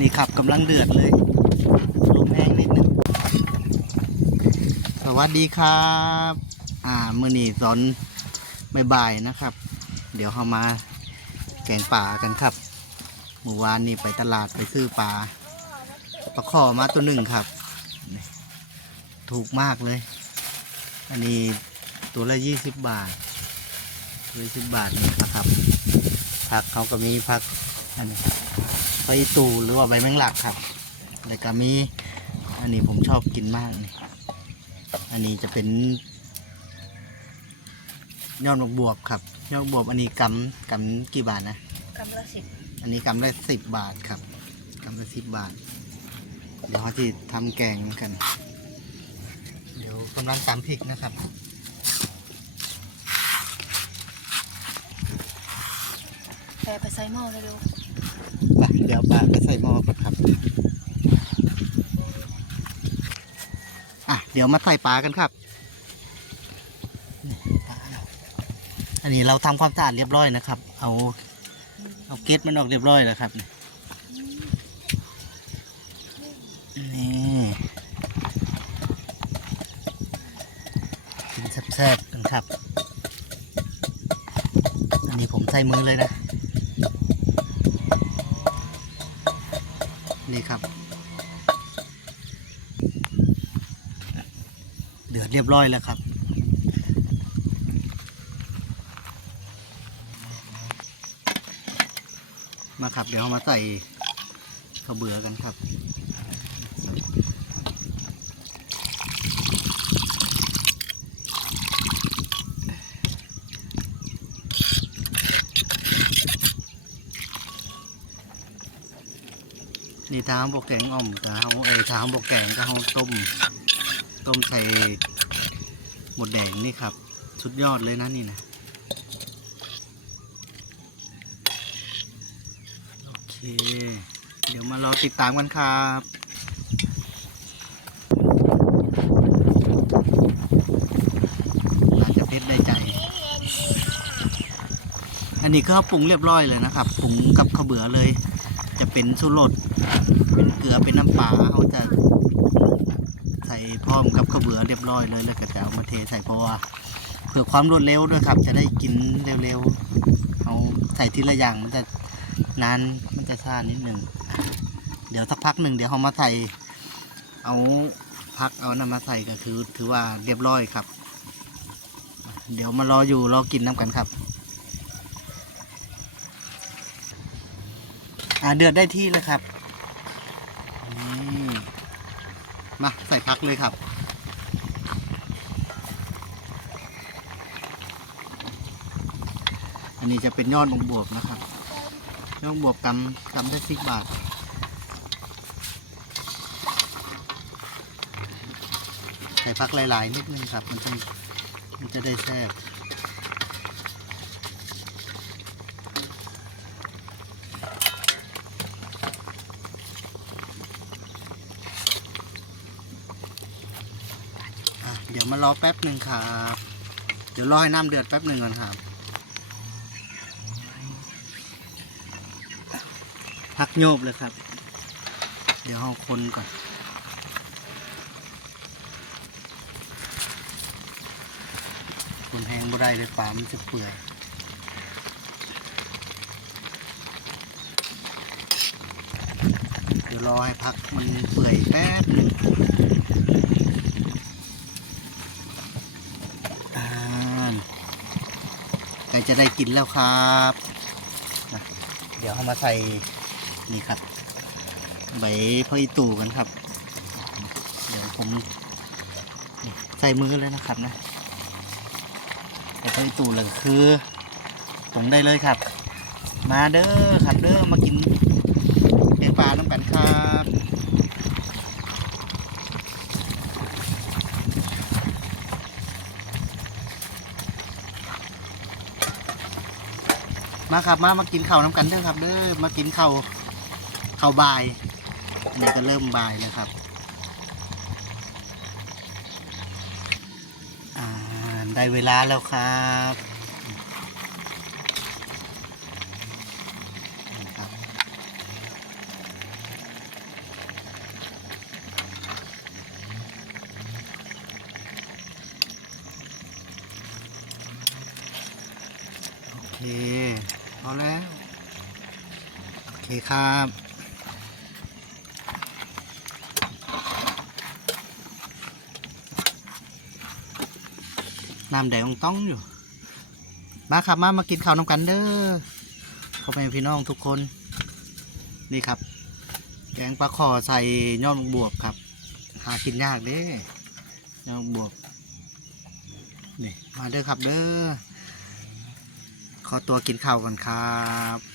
นี่ครับกำลังเดือดเลยลมแห้งนิดนึงสวัสดีครับ อ่ามื่อนี้สอนบ่ายๆนะครับ เดี๋ยวเรามาแกงป่ากันครับเมื่อวานนี้ไปตลาดไปซื้อปลาปลาขอมาตัวหนึ่งครับ ถูกมากเลย อันนี้ตัวละยี่สิบบาทตัวละสิบบาทนี่นะครับผักเขาก็มีผักอันนี้ ใบตูหรือว่าใบแมงลักครับแล้วก็มีอันนี้ผมชอบกินมากนี่อันนี้จะเป็นยอดดอกบวบครับยอดดอกบวบอันนี้กำกำกี่บาทนะกำละสิบอันนี้กำละสิบบาทครับกำละสิบบาท เดี๋ยวเขาจะทำแกงกัน เดี๋ยวกำลังตำพริกนะครับแปรไปใส่หม้อเร็ว ไปเดี๋ยวปลาไปใส่หม้อก่อนครับอะเดี๋ยวมาใส่ปลากันครับปลาอันนี้เราทำความสะอาดเรียบร้อยนะครับ เอาเอาเกล็ดมันออกเรียบร้อยแล้วครับนี่กินแซ่บๆกันครับ อันนี้ผมใส่มือเลยนะ นี่ครับ เดือดเรียบร้อยแล้วครับ มาครับ เดี๋ยวเรามาใส่ข้าวเบื่อกันครับ นี่ท้ามบอกแกงอ่อมก็เขาเอ้ยท้ามบอกแกงก็เขาต้ม ต้มใส่หมดแดงนี่ครับ สุดยอดเลยนะนี่นะโอเค เดี๋ยวมารอติดตามกันครับอาจจะเพชรได้ใจ อันนี้ก็ปรุงเรียบร้อยเลยนะครับปรุงกับข้าวเบื่อเลย จะเป็นชูรส เป็นเกลือเป็นน้ำปลาเขาจะใส่พร้อมกับข้าวเบือเรียบร้อยเลยแล้วก็จะเอามาเทใส่เพราะว่าเพื่อความรวดเร็วด้วยครับ จะได้กินเร็วๆเอาใส่ทีละอย่างมันจะนานมันจะช้านิดหนึ่งเดี๋ยวสักพักหนึ่งเดี๋ยวเขามาใส่เอาพักเอาน้ำมาใส่ก็คือ ถือว่าเรียบร้อยครับ เดี๋ยวมารออยู่รอกินน้ำกันครับอ่าเดือดได้ที่แล้วครับนี่ มาใส่พักเลยครับ อันนี้จะเป็นยอดองบวบนะครับยอดบวบกำกำได้สิบบาทใส่พักหลายๆนิดนึงครับ มันจะมันจะได้แซ่บ เดี๋ยวมารอแป๊บหนึ่งครับ เดี๋ยวรอให้น้ำเดือดแป๊บหนึ่งก่อนครับพักโยบเลยครับ เดี๋ยวเอาคนก่อน คนแห้งบ่ได้เลยปลามันจะเปื่อยเดี๋ยวรอให้พักมันเปื่อยแป๊บหนึ่ง อ่าใกล้จะได้กินแล้วครับนะเดี๋ยวเอามาใส่นี่ครับ ใบพ่อีตู่กันครับ เดี๋ยวผมใส่มือเลยนะครับนะใส่พะอีตู่เลยคือตรงได้เลยครับ มาเด้อครับเด้อมากินเลี้ยงปลาน้ำกันครับ มาครับมามากินข้าวน้ำกันเด้อครับเด้อมากินข้าวข้าวบายนี่ก็เริ่มบายแล้วครับได้เวลาแล้วครับ พอแล้ว โอเครับน้ำแดงต้องอยู่ มาครับมามากินข้าวน้ำกันเด้อพ่อแม่พี่น้องทุกคน นี่ครับ แกงปลาขอใส่ยอดบวบครับ หากินยากเด้ยอดบวบนี่มาเด้อครับเด้อขอตัวกินข้าวก่อนครับ